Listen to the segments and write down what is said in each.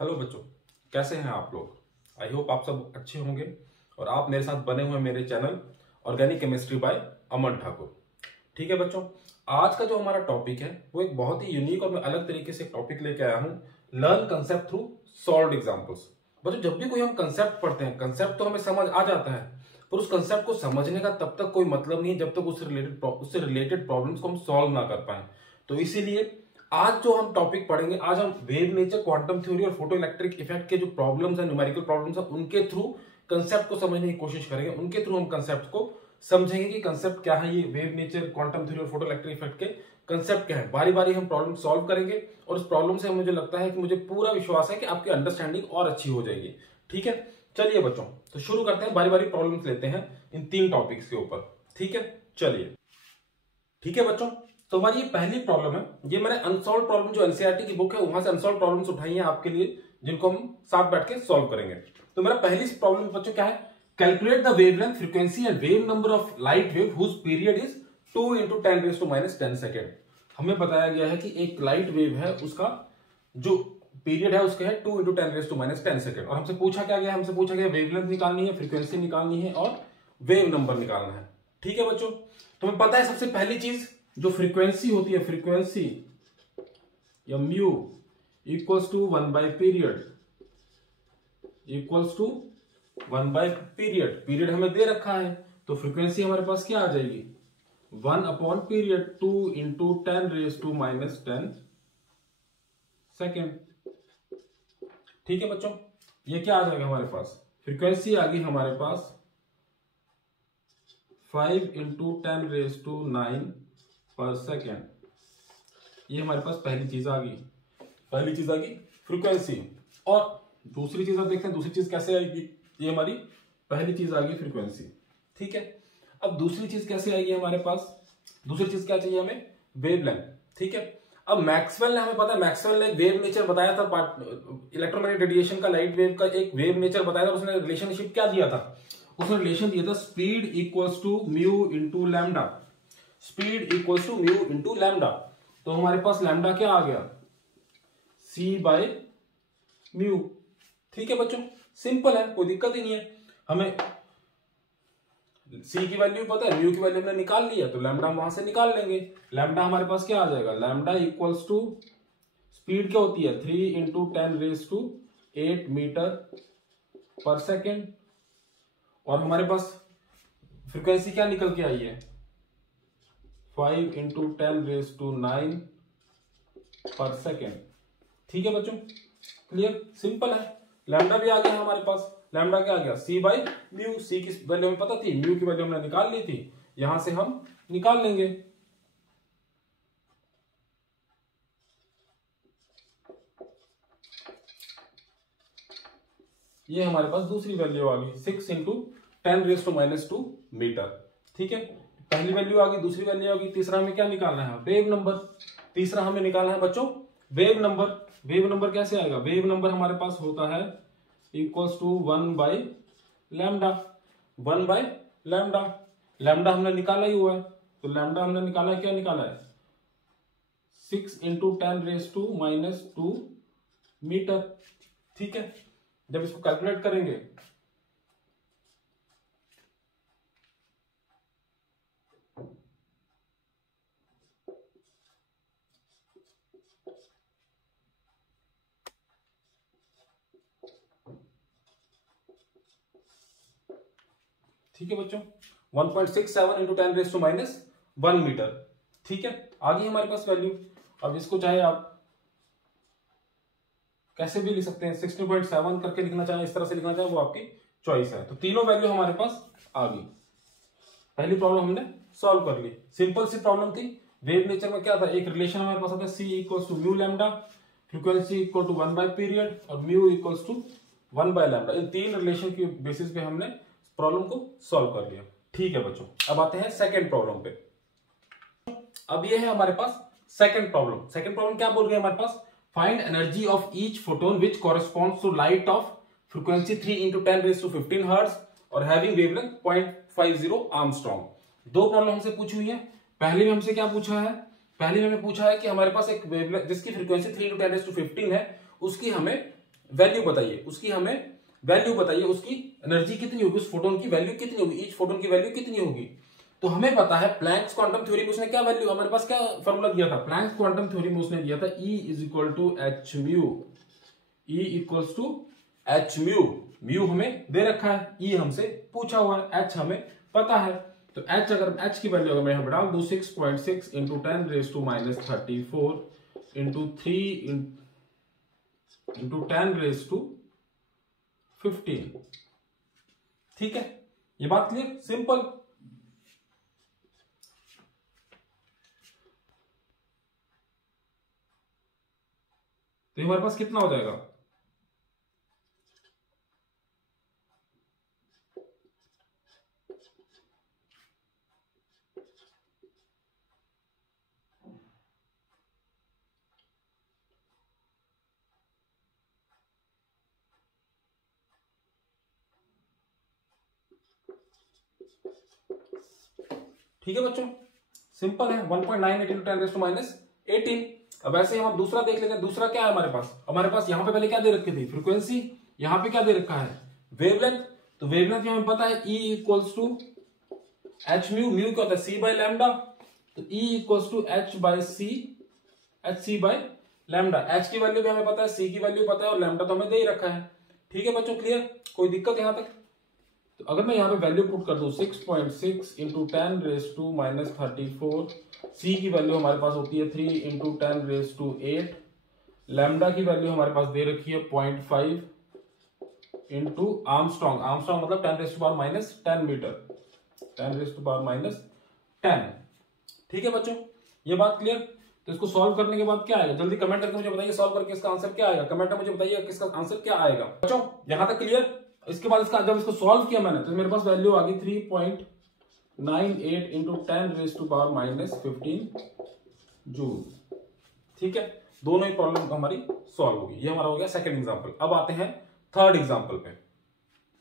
Hello बच्चों, कैसे हैं आप लोग। आई होप आप सब अच्छे होंगे और आप मेरे साथ बने हुए मेरे चैनल ऑर्गेनिक केमिस्ट्री बाय अमन ठाकुर। ठीक है बच्चों, आज का जो हमारा टॉपिक है वो एक बहुत ही यूनिक और मैं अलग तरीके से टॉपिक लेके आया हूँ। Learn concept through solved examples. बच्चों, जब भी कोई हम कंसेप्ट पढ़ते हैं, कंसेप्ट तो हमें समझ आ जाता है, पर उस कंसेप्ट को समझने का तब तक कोई मतलब नहीं है जब तक उससे रिलेटेड प्रॉब्लम्स को हम सॉल्व ना कर पाए। तो इसीलिए आज जो हम टॉपिक पढ़ेंगे, आज हम वेव नेचर, क्वांटम थ्योरी और फोटो इलेक्ट्रिक इफेक्ट के जो प्रॉब्लम्स हैं, न्यूमेरिकल प्रॉब्लम्स हैं, उनके थ्रू कंसेप्ट को समझने की कोशिश करेंगे। उनके थ्रू हम कंसेप्ट को समझेंगे कि कंसेप्ट क्या है, ये वेव नेचर, क्वांटम थ्योरी और फोटो इलेक्ट्रिक इफेक्ट के कंसेप्ट क्या है। बारी बारी हम प्रॉब्लम सॉल्व करेंगे और उस प्रॉब्लम से मुझे लगता है कि मुझे पूरा विश्वास है कि आपकी अंडरस्टैंडिंग और अच्छी हो जाएगी। ठीक है, चलिए बच्चों, तो शुरू करते हैं। बारी बारी प्रॉब्लम्स लेते हैं इन 3 टॉपिक्स के ऊपर। ठीक है, चलिए। ठीक है बच्चों, तो हमारी ये पहली प्रॉब्लम है। ये मैंने अनसॉल्व प्रॉब्लम जो एनसीईआरटी की बुक है वहां से अनसॉल्व प्रॉब्लम्स उठाई हैं आपके लिए, जिनको हम साथ बैठ के सॉल्व करेंगे। तो मेरा पहली प्रॉब्लम बच्चों क्या है, calculate the wavelength, frequency and wave number of light wave whose period is 2 × 10⁻⁻10 second. हमें बताया गया है कि एक लाइट वेव है, उसका जो पीरियड है उसका है 2 × 10⁻10 सेकेंड। और हमसे पूछा क्या गया, हमसे पूछा गया वेवलेंथ निकालनी है, फ्रीक्वेंसी निकालनी है और वेव नंबर निकालना है। ठीक है बच्चों, तो हमें पता है सबसे पहली चीज जो फ्रीक्वेंसी होती है, फ्रीक्वेंसी या म्यू इक्वल्स टू 1/पीरियड, इक्वल्स टू 1/पीरियड। पीरियड हमें दे रखा है तो फ्रीक्वेंसी हमारे पास क्या आ जाएगी, 1/पीरियड, 2 × 10⁻⁻10 सेकेंड। ठीक है बच्चों, ये क्या आ जाएगा हमारे पास, फ्रीक्वेंसी आ गई हमारे पास 5 × 10⁻⁹ पर सेकेंड। ये हमारे पास पहली चीज आ गई, पहली चीज आ गई फ्रीक्वेंसी। और दूसरी चीज आप देखते हैं, दूसरी चीज कैसे आएगी, ये हमारी पहली चीज आ गई फ्रीक्वेंसी। ठीक है, अब दूसरी चीज कैसे आएगी हमारे पास, दूसरी चीज क्या चाहिए हमें, वेवलेंथ। ठीक है, अब मैक्सवेल ने, हमें पता है मैक्सवेल ने वेव नेचर बताया था, इलेक्ट्रोमैग्नेटिक रेडिएशन का, लाइट वेव का एक वेव नेचर बताया था। उसने रिलेशनशिप क्या दिया था, उसने रिलेशन दिया था speed equals to mu into lambda, speed equals to mu into lambda. तो हमारे पास लैम्डा क्या आ गया, c/म्यू। ठीक है बच्चों, सिंपल है, कोई दिक्कत ही नहीं है। हमें c की वैल्यू पता है, म्यू की वैल्यू हमने निकाल लिया, तो लैम्डा हम वहां से निकाल लेंगे। लैम्डा हमारे पास क्या आ जाएगा, लैम्डा इक्वल्स टू स्पीड क्या होती है 3 × 10⁸ मीटर पर सेकेंड। और हमारे पास फ्रीक्वेंसी क्या निकल के आई है, 5 × 10⁹ पर सेकेंड। ठीक है बच्चों, क्लियर, सिंपल है। लैम्डा भी आ गया हमारे पास, लैम्डा क्या आ गया, c/म्यू। सी की वैल्यू हमें पता थी, म्यू की वैल्यू हमने निकाल ली थी, यहां से हम निकाल लेंगे। ये हमारे पास दूसरी वैल्यू आ गई 6 × 10⁻² मीटर। ठीक है, पहली वैल्यू आ गई, दूसरी वैल्यू आ गई, तीसरा हमें क्या निकालना है, वेव नंबर। तीसरा हमें निकालना है बच्चों वेव नंबर। वेव नंबर कैसे आएगा, वेव नंबर हमारे पास होता है इक्वल्स टू 1/लैम्डा, 1/लैम्डा। लैम्डा हमने निकाला ही हुआ है, तो लैम्डा हमने निकाला है, क्या निकाला है, 6 × 10⁻² मीटर। ठीक है, जब इसको कैलकुलेट करेंगे ठीक है बच्चों, 1.67 × 10⁻⁻1 मीटर। ठीक है, आ गई हमारे पास वैल्यू। अब इसको चाहे आप कैसे भी लिख सकते हैं, 16.7 करके लिखना चाहे, इस तरह से लिखना चाहे, वो आपकी चॉइस है। तो तीनों वैल्यू हमारे पास आ गई। पहली प्रॉब्लम हमने सॉल्व कर ली, सिंपल सी प्रॉब्लम थी। वेव नेचर में क्या था, एक रिलेशन हमारे पास आता है c equals to mu lambda, frequency equal to 1/पीरियड और म्यू इक्वल्स टू 1/लैम्डा। इन 3 रिलेशन के बेसिस पे हमने प्रॉब्लम को सॉल्व कर लिया। ठीक है बच्चों, अब आते हैं सेकेंड प्रॉब्लम पे। अब ये है हमारे पास सेकेंड प्रॉब्लम। सेकेंड प्रॉब्लम क्या बोल रही है हमारे पास, find energy of each photon which corresponds to light of frequency 3 × 10⁻15 hertz और हैविंग वेवलेंथ 0.50 आर्मस्ट्रॉन्ग। दो प्रॉब्लम हमसे पूछी हुई है। पहले में हमसे क्या पूछा है, पहले में हमें पूछा है कि हमारे पास एक वेवलेंथ जिसकी फ्रीक्वेंसी 3 × 10⁻15 है, उसकी हमें वैल्यू बताइए, उसकी हमें वैल्यू बताइए, उसकी एनर्जी कितनी होगी, उस फोटोन की वैल्यू कितनी होगी, ईच फोटोन की वैल्यू कितनी होगी। तो हमें पता है प्लैंक्स क्वांटम थ्योरी में उसने क्या वैल्यू, हमारे पास क्या फॉर्मूला दिया था, प्लैंक्स क्वांटम थ्योरी में उसने दिया था E is equal to h mu, E equals to h mu, mu हमें दे रखा है, E हमसे पूछा हुआ है, H हमें पता है। तो H, अगर H की वैल्यू अगर मैं यहाँ डाल दूं 6.6 into 10 raise to minus 34 into 3 into 10 raise to 15, ठीक है, ये बात क्लियर, सिंपल। तो हमारे पास कितना हो जाएगा, ठीक है बच्चों, सिंपल है, 1.98 इंटू 10 रेज टू माइनस 18। अब ऐसे हम दूसरा देख लेते हैं, दूसरा क्या है हमारे पास यहां पे पहले क्या दे रखी थी, फ्रीक्वेंसी, यहां पे क्या दे रखा है, वेवलेंथ। तो वेवलेंथ हमें पता है E equals to h mu, mu क्या होता है सी बाय लैम्डा, तो E equals to h by c, h c by lambda. H की वैल्यू भी हमें पता है, सी की वैल्यू पता है, और लैम्डा तो हमें दे ही रखा है। ठीक है बच्चों, क्लियर, कोई दिक्कत यहां तक। तो अगर मैं यहाँ पे वैल्यू पुट कर दूं 6.6 इंटू 10 रेज टू माइनस 34, सी की वैल्यू हमारे पास होती है 3 इंटू 10 रेज टू 8, लैम्डा की वैल्यू हमारे पास दे रखी है 0.5 इंटू आर्मस्ट्रॉन्ग, आर्मस्ट्रॉन्ग मतलब 10 raise to power minus 10 meter, 10 raise to power minus 10। ठीक है बच्चों, ये बात क्लियर। तो इसको सॉल्व करने के बाद क्या आएगा, जल्दी कमेंट करके मुझे बताइए, सॉल्व करके इसका आंसर क्या आएगा, कमेंट में मुझे बताइए किसका आंसर क्या आएगा। बच्चों यहां तक क्लियर। इसके बाद इसका जब इसको सॉल्व किया मैंने, तो मेरे पास वैल्यू आ गई 3.98 into 10 raise to power minus 15 joule. ठीक है, दोनों ही प्रॉब्लम हमारी सॉल्व होगी। ये हमारा हो गया सेकंड एग्जांपल। अब आते हैं थर्ड एग्जांपल पे।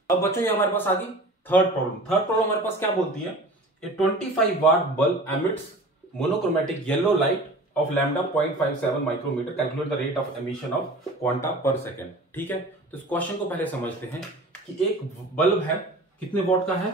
अब बच्चों ये हमारे पास आ गई थर्ड प्रॉब्लम। थर्ड प्रॉब्लम हमारे पास क्या बोलती है, a 25 watt bulb emits monochromatic yellow light of lambda 0.57 micrometer, calculate the rate of emission of quanta per second. ठीक है, तो इस क्वेश्चन को पहले समझते हैं कि एक बल्ब है, कितने वॉट का है,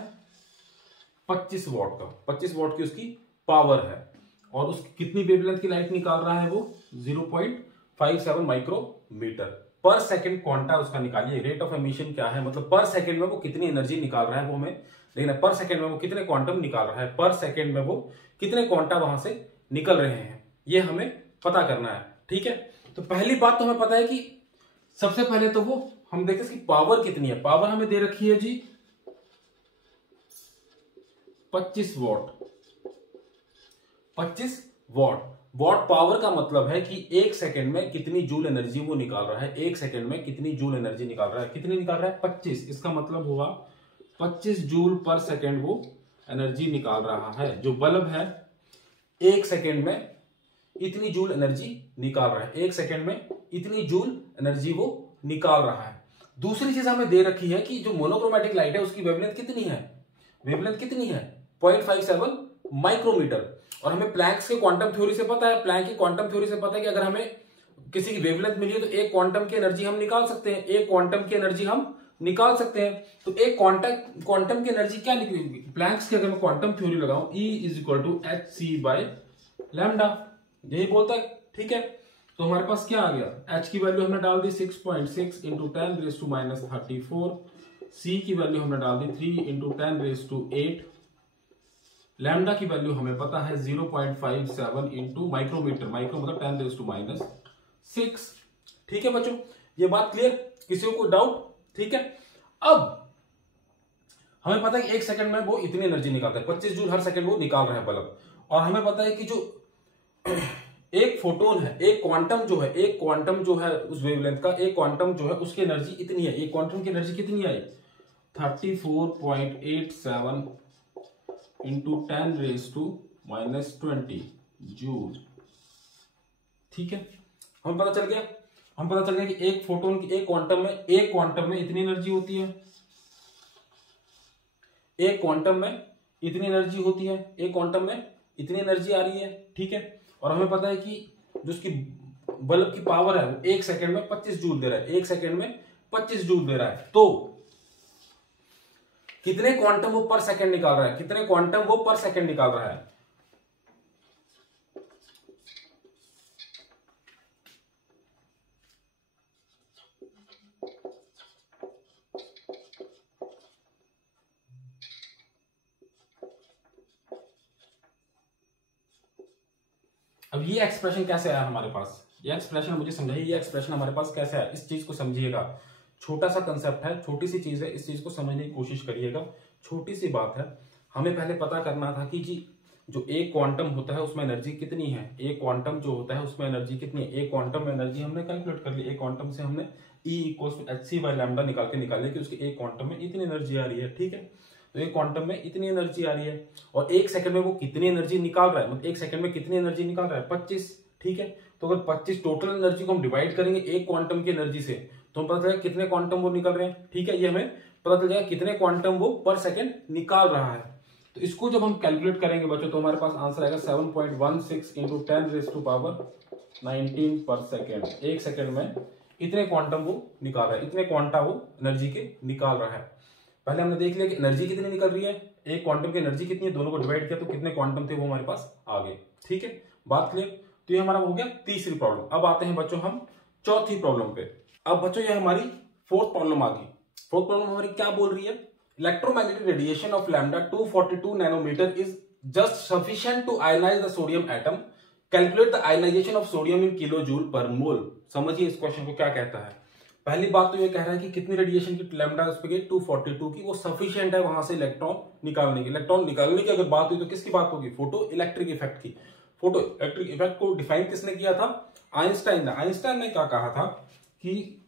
25 वॉट का, 25 वॉट की उसकी पावर है, और उसकी कितनी वेवलेंथ की लाइट निकाल रहा है वो 0.57 माइक्रोमीटर पर सेकेंड। क्वांटा उसका निकालिए, रेट ऑफ एमिशन क्या है, मतलब पर सेकेंड में वो कितनी एनर्जी निकाल रहा है वो हमें देखना, पर सेकेंड में वो कितने क्वांटम निकाल रहा है, पर सेकेंड में वो कितने क्वांटा वहां से निकल रहे हैं, ये हमें पता करना है। ठीक है, तो पहली बात तो हमें पता है कि सबसे पहले तो वो हम देखते हैं इसकी पावर कितनी है। पावर हमें दे रखी है जी 25 वॉट, 25 वॉट। वॉट पावर का मतलब है कि एक सेकंड में कितनी जूल एनर्जी वो निकाल रहा है, एक सेकंड में कितनी जूल एनर्जी निकाल रहा है, कितनी निकाल रहा है 25। इसका मतलब हुआ 25 जूल पर सेकंड वो एनर्जी निकाल रहा है। जो बल्ब है एक सेकंड में इतनी जूल एनर्जी निकाल रहा है, एक सेकंड में इतनी जूल एनर्जी वो निकाल रहा है। दूसरी चीज हमें दे रखी है कि जो मोनोक्रोमेटिक लाइट है उसकी वेवलेंथ कितनी है, वेवलेंथ कितनी है 0.57 माइक्रोमीटर। और हमें प्लैंक्स के क्वांटम थ्योरी से पता है, प्लैंक की क्वांटम थ्योरी से पता है कि अगर हमें किसी की वेवलेंथ मिली है तो एक क्वांटम की एनर्जी हम निकाल सकते हैं, एक क्वांटम की एनर्जी हम निकाल सकते हैं। तो एक क्वांटम की एनर्जी क्या निकलेगी, प्लैंक्स की अगर मैं क्वांटम थ्योरी लगाऊं E is equal to h c by lambda, यही बोलता है। ठीक है, तो हमारे पास क्या आ गया, H की वैल्यू हमने डाल दी 6.6 into 10 raise to minus 34, C की वैल्यू हमने डाल दी 3 इंटू 10 रेज टू 8, लैम्डा की वैल्यू हमें पता है 0.57 इंटू माइक्रोमीटर, माइक्रो मतलब 10 रेज टू माइनस 6। ठीक है बच्चों, ये बात क्लियर, किसी को कोई डाउट। ठीक है, अब हमें पता है कि एक सेकंड में वो इतनी एनर्जी निकालता है, 25 जूल हर सेकंड वो निकाल रहा है बल्ब। और हमें पता है कि जो एक फोटोन है, एक क्वांटम जो है उस वेवलेंथ का, एक क्वांटम जो है उसकी एनर्जी इतनी है, एक क्वांटम की एनर्जी कितनी आई 34.87 into 10 raise to minus 20 joule. ठीक है, हमें पता चल गया कि एक फोटोन की एक क्वांटम में इतनी एनर्जी होती है, एक क्वांटम में इतनी एनर्जी होती है, एक क्वांटम में इतनी एनर्जी आ रही है। ठीक है, और हमें पता है कि जो उसकी बल्ब की पावर है वो 1 सेकंड में 25 जूल दे रहा है, 1 सेकंड में 25 जूल दे रहा है, तो कितने क्वांटम वो पर सेकंड निकाल रहा है, कितने क्वांटम वो पर सेकंड निकाल रहा है। अब ये एक्सप्रेशन कैसे आया हमारे पास, ये एक्सप्रेशन मुझे समझाइए, ये एक्सप्रेशन हमारे पास कैसे आया, इस चीज को समझिएगा। छोटा सा कंसेप्ट है, छोटी सी चीज है, इस चीज को समझने की कोशिश करिएगा। छोटी सी बात है, हमें पहले पता करना था कि जी जो एक क्वांटम होता है उसमें एनर्जी कितनी है, एक क्वांटम जो होता है उसमें एनर्जी कितनी है। एक क्वांटम एनर्जी हमने कैलकुलेट कर ली, एक क्वांटम से हमने E = hc/λ निकाले कि उसके एक क्वांटम में इतनी एनर्जी आ रही है, ठीक है। तो एक क्वांटम में इतनी एनर्जी आ रही है और 1 सेकंड में वो कितनी एनर्जी निकाल रहा है, मतलब 1 सेकंड में कितनी एनर्जी निकाल रहा है, 25, ठीक है। तो अगर 25 टोटल एनर्जी को हम डिवाइड करेंगे एक क्वांटम की एनर्जी से, तो हमें पता चलेगा कितने क्वांटम वो निकल रहे हैं, ठीक है। ये हमें पता चल जाएगा कितने क्वांटम वो पर सेकंड निकाल रहा है। तो इसको जब हम कैलकुलेट करेंगे बच्चों, तो हमारे पास आंसर आएगा 7.16 × 10⁻19 पर सेकेंड। 1 सेकंड में इतने क्वांटम वो निकाल रहा है, इतने क्वांटा वो एनर्जी के निकाल रहा है। पहले हमने देख लिया कि एनर्जी कितनी निकल रही है, एक क्वांटम की एनर्जी कितनी है, दोनों को डिवाइड किया तो कितने क्वांटम थे वो हमारे पास आ गए, ठीक है। बात क्लियर। तो ये हमारा हो गया तीसरी प्रॉब्लम। अब आते हैं बच्चों हम चौथी प्रॉब्लम पे। अब बच्चों ये हमारी फोर्थ प्रॉब्लम आ गई। फोर्थ प्रॉब्लम हमारी क्या बोल रही है, electromagnetic radiation of lambda 242 nanometre is just sufficient to ionize the sodium atom, calculate the ionization of sodium in kilo joule per mole. समझिए इस क्वेश्चन को क्या कहता है। पहली बात तो ये कह रहा है कि कितनी रेडिएशन की लैम्डा उस पे 242 की, वो सफिशिएंट है वहां से इलेक्ट्रॉन निकालने की। इलेक्ट्रॉन निकालने की अगर बात हुई तो किसकी बात होगी, फोटो इलेक्ट्रिक इफेक्ट की। फोटो इलेक्ट्रिक इफेक्ट को डिफाइन किसने किया था, आइंस्टाइन ने। आइंस्टाइन ने क्या कहा था कि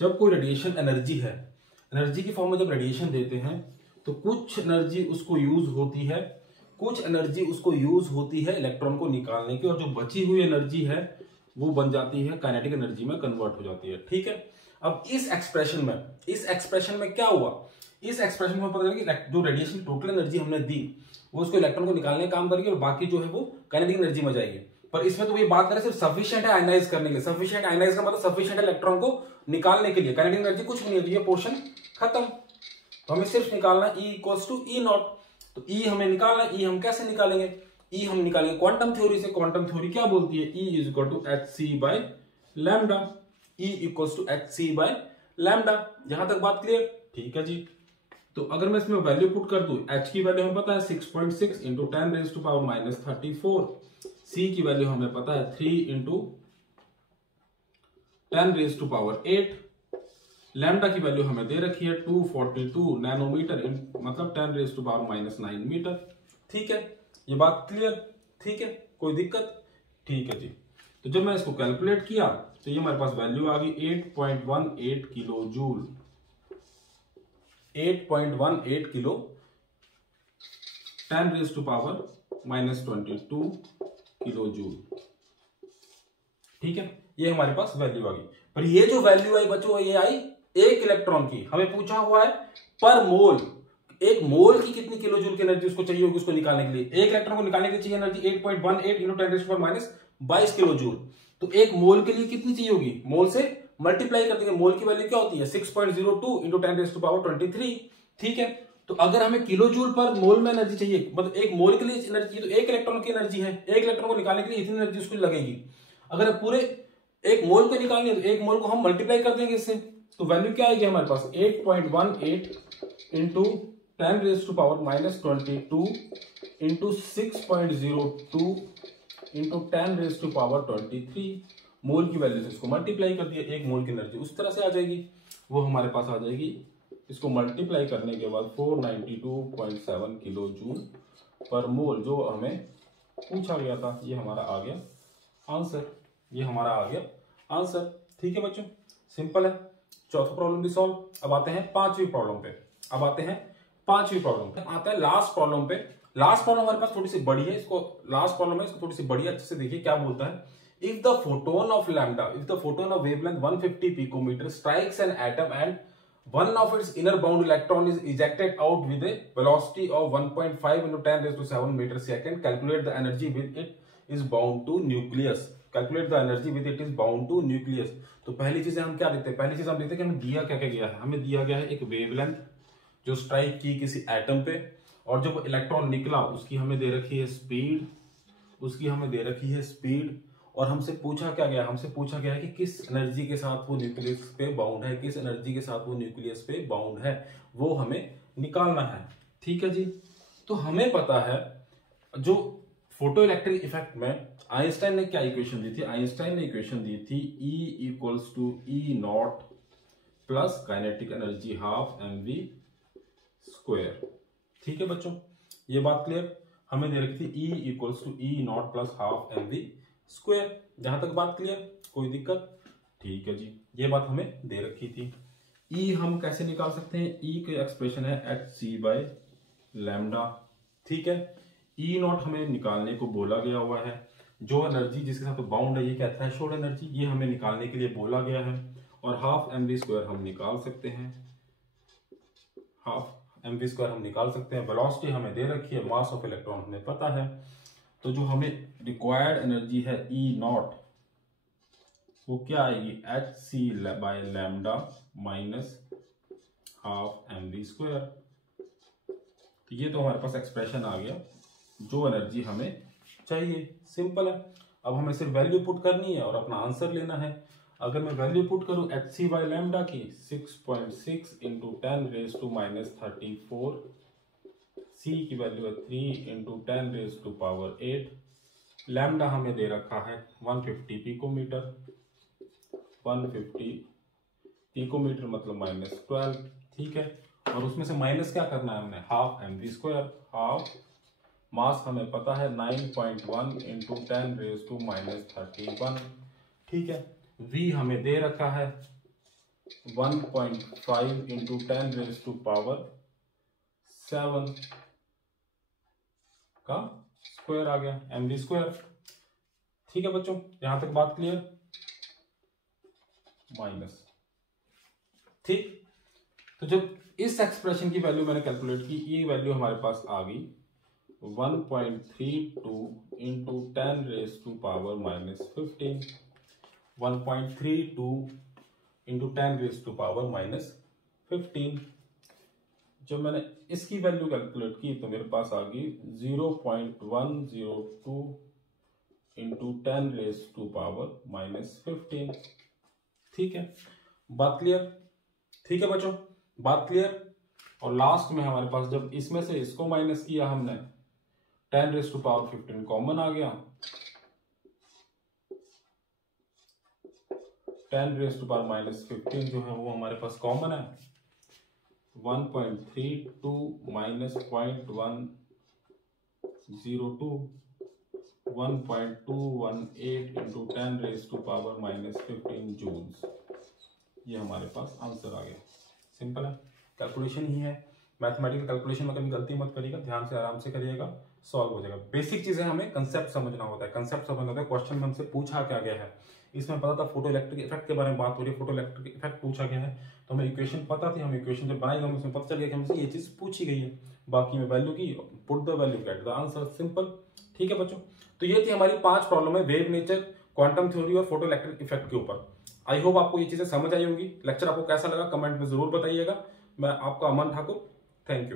जब कोई रेडिएशन एनर्जी है, एनर्जी की फॉर्म में जब रेडिएशन देते हैं तो कुछ एनर्जी उसको यूज होती है, कुछ एनर्जी उसको यूज होती है इलेक्ट्रॉन को निकालने की, और जो बची हुई एनर्जी है वो बन जाती है काइनेटिक एनर्जी में कन्वर्ट हो जाती है, ठीक है। अब इस एक्सप्रेशन में क्या हुआ, इस एक्सप्रेशन में पता चला कि जो रेडिएशन की टोटल एनर्जी हमने दी वो उसको इलेक्ट्रॉन को निकालने का काम करेगी और बाकी जो है वो काइनेटिक एनर्जी में जाएगी। पर इसमें तो ये बात करें सिर्फ सफिशिएंट है आयनाइज करने के लिए। सफिशिएंट आयनाइज का मतलब सफिशिएंट है इलेक्ट्रॉन को निकालने के लिए, काइनेटिक एनर्जी कुछ भी नहीं है, तो ये पोर्शन खत्म। तो हमें सिर्फ निकालना E = E0। तो E हमें निकालना, E हम कैसे निकालेंगे, E हम निकालेंगे क्वांटम थ्योरी से। क्वांटम थ्योरी क्या बोलती है, E = hc/λ, E = hc/λ। यहां तक बात क्लियर, ठीक है जी। तो अगर मैं इसमें वैल्यू पुट कर दूं, H की वैल्यू हमें पता है 6.6 × 10⁻⁻34, C की वैल्यू हमें पता है 3 × 10⁸, लैम्डा की वैल्यू हमें दे रखी है 242 नैनोमीटर, मतलब 10⁻⁹ मीटर, ठीक है। ये बात क्लियर, ठीक है, कोई दिक्कत, ठीक है जी। तो जब मैं इसको कैलकुलेट किया तो ये हमारे पास वैल्यू आ गई 8.18 kilo joule, 8.18 kilo 10⁻⁻22 kilo joule, ठीक है। ये हमारे पास वैल्यू आ गई। पर ये जो वैल्यू आई बच्चों, ये आई एक इलेक्ट्रॉन की। हमें पूछा हुआ है पर मोल, एक मोल की कितनी किलो जूल की एनर्जी उसको चाहिए होगी उसको निकालने के लिए। एक इलेक्ट्रॉन को निकालने के लिए चाहिए एनर्जी 8.18 × 10⁻22 किलो जूल। तो एक मोल के लिए कितनी चाहिए होगी, मोल से मल्टीप्लाई कर देंगे। मोल की वैल्यू क्या होती है 6.02 × 10⁻23, ठीक है। तो अगर हमें किलो जूल पर मोल में एनर्जी चाहिए, मतलब एक मोल के लिए एनर्जी, तो एक इलेक्ट्रॉन की एनर्जी है, एक इलेक्ट्रॉन को निकालने के लिए इतनी एनर्जी उसको लगेगी। अगर पूरे एक मोल को निकालनी है तो एक मोल को हम मल्टीप्लाई कर देंगे इससे, तो वैल्यू क्या आएगी हमारे पास 8.18 × 10⁻22 × 6.02 × 10⁻23 मोल की वैल्यू से इसको मल्टीप्लाई कर दिया, एक मोल की एनर्जी उस तरह से आ जाएगी, वो हमारे पास आ जाएगी। इसको मल्टीप्लाई करने के बाद 492.7 किलो जूल पर मोल, जो हमें पूछा गया था, ये हमारा आ गया आंसर, ये हमारा आ गया आंसर, ठीक है बच्चों, सिंपल है। चौथा प्रॉब्लम भी सॉल्व। अब आते हैं पांचवी प्रॉब्लम पे। आता है लास्ट प्रॉब्लम पे। लास्ट प्रॉब्लम हमारे पास थोड़ी सी बड़ी है, इसको लास्ट प्रॉब्लम है, इसको थोड़ी सी बड़ी अच्छे से देखिए क्या बोलता है। If the photon of wavelength 150 picometer strikes an atom and one of its inner bound electron is ejected out with a velocity of 1.5 × 10⁻⁷ meter second, calculate the energy with it is bound to nucleus। Calculate the energy with it is bound to nucleus. तो पहली चीज हम क्या देखते हैं, पहली चीज हम देखते हैं कि हमें दिया क्या क्या गया है। हमें दिया गया है एक वेवलेंथ जो स्ट्राइक की किसी एटम पे, और जब इलेक्ट्रॉन निकला उसकी हमें दे रखी है स्पीड, उसकी हमें दे रखी है स्पीड। और हमसे पूछा क्या गया, हमसे पूछा गया है कि किस एनर्जी के साथ वो न्यूक्लियस पे बाउंड है, किस एनर्जी के साथ वो न्यूक्लियस पे बाउंड है, वो हमें निकालना है। ठीक है जी। तो हमें पता है जो फोटो इलेक्ट्रिक इफेक्ट में आइंस्टाइन ने क्या इक्वेशन दी थी, आइंस्टाइन ने इक्वेशन दी थी E equals to e naught plus kinetic energy half mv square. ठीक है बच्चों, ये बात क्लियर। हमें दे रखी थी E equals to e naught plus half mv square. जहां तक बात क्लियर, कोई दिक्कत? ठीक है जी, ये बात हमें दे रखी थी। E हम कैसे निकाल सकते हैं, E की एक्सप्रेशन है hc/लैम्डा। ठीक है, E नॉट हमें निकालने को बोला गया हुआ है। जो एनर्जी जिसके साथ बाउंड है, ये क्या है, थ्रेशोल्ड एनर्जी, ये हमें निकालने के लिए बोला गया है। और हाफ mv स्क्वायर हम निकाल सकते हैं, हाफ mv स्क्वायर हम निकाल सकते हैं। वेलोसिटी हमें दे रखी है, मास ऑफ इलेक्ट्रॉन हमें पता है। तो जो हमें रिक्वायर्ड एनर्जी है E नॉट, वो क्या आएगी, hc/लैम्डा माइनस हाफ mv स्क्वायर। तो ये तो हमारे पास एक्सप्रेशन आ गया जो एनर्जी हमें चाहिए। सिंपल है। अब हमें सिर्फ वैल्यू पुट करनी है और अपना आंसर लेना है। अगर मैं वैल्यू पुट करूं hc/लैम्डा की 6.6 इंटू 10⁻⁻34, c की वैल्यू है 3 इंटू 10⁻⁸, लैम्डा हमें दे रखा है 150 पिकोमीटर, 150 पिकोमीटर मतलब -12। ठीक है, और उसमें से माइनस क्या करना है हमने, हाफ mv स्क्वायर। हाफ मास हमें पता है 9.1 इंटू 10⁻31। ठीक है, v हमें दे रखा है 1.5 इंटू 10⁻7 का स्क्वायर आ गया, mv स्क्वायर। ठीक है बच्चों, यहां तक बात क्लियर? माइनस। ठीक, तो जब इस एक्सप्रेशन की वैल्यू मैंने कैलकुलेट की, ये वैल्यू हमारे पास आ गई 1.32 इंटू 10⁻⁻15, 1.32 इंटू 10⁻⁻15। जब मैंने इसकी वैल्यू कैलकुलेट की तो मेरे पास आ गई 0.102 इंटू 10⁻⁻15। ठीक है, बात क्लियर? ठीक है बच्चों, बात क्लियर? और लास्ट में हमारे पास जब इसमें से इसको माइनस किया हमने, 10⁻15 कॉमन आ गया, 10⁻⁻15 जो है वो हमारे पास कॉमन है। 1.32 माइनस 0.102, 1.218 इंटू 10⁻⁻15 जूल्स। ये हमारे पास आंसर आ गया। सिंपल है, कैलकुलेशन ही है। मैथमेटिकल कैलकुलेशन में कभी गलती मत करिएगा, ध्यान से आराम से करिएगा, सॉल्व हो जाएगा। बेसिक चीजें हमें कंसेप्ट समझना होता है, कंसेप्ट समझना होता है। क्वेश्चन में हमसे पूछा क्या गया है, इसमें पता था फोटो इलेक्ट्रिक इफेक्ट के बारे में बात हो रही है, फोटो इलेक्ट्रिक इफेक्ट पूछा गया है, तो हमें इक्वेशन पता थी। हम इक्वेशन जब बनाएंगे हमें उसमें पता चल गया कि हमसे ये चीज पूछी गई है। बाकी में वैल्यू की, put the value, get the answer, simple. ठीक है बच्चों, तो ये थी हमारी 5 प्रॉब्लम है वेव नेचर, क्वांटम थ्योरी और फोटो इलेक्ट्रिक इफेक्ट के ऊपर। आई होप आपको ये चीजें समझ आई होंगी। लेक्चर आपको कैसा लगा कमेंट में जरूर बताइएगा। मैं आपका अमन ठाकुर, थैंक यू।